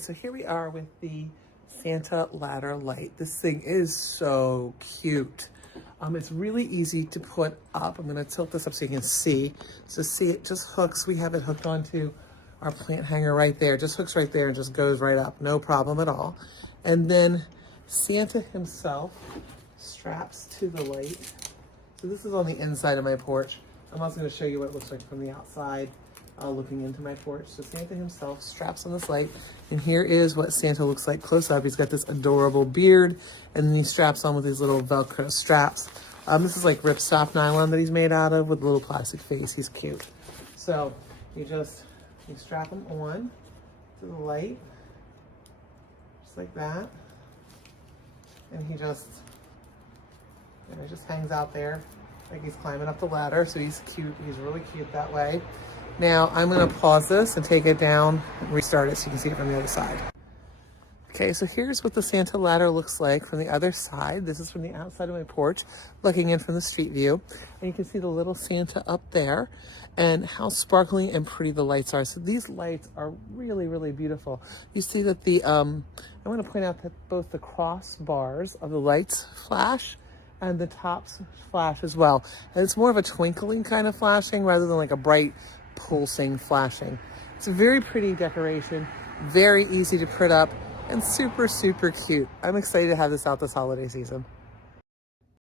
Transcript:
So here we are with the Santa ladder light. This thing is so cute. It's really easy to put up. I'm gonna tilt this up so you can see. So see, it just hooks. We have it hooked onto our plant hanger right there. Just hooks right there and just goes right up. No problem at all. And then Santa himself straps to the light. So this is on the inside of my porch. I'm also gonna show you what it looks like from the outside. Looking into my porch. So Santa himself straps on this light, and here is what Santa looks like close up. He's got this adorable beard, and then he straps on with these little Velcro straps. This is like ripstop nylon that he's made out of with a little plastic face. He's cute. So you strap him on to the light, just like that, and he just hangs out there like he's climbing up the ladder. So he's cute. He's really cute that way. Now I'm going to pause this and take it down and restart it so you can see it from the other side. Okay, so here's what the Santa ladder looks like from the other side. This is from the outside of my porch, looking in from the street view. And you can see the little Santa up there and how sparkly and pretty the lights are. So these lights are really, really beautiful. You see that I want to point out that both the cross bars of the lights flash and the tops flash as well. And it's more of a twinkling kind of flashing rather than like a bright pulsing flashing. It's a very pretty decoration, very easy to put up, and super, super cute. I'm excited to have this out this holiday season.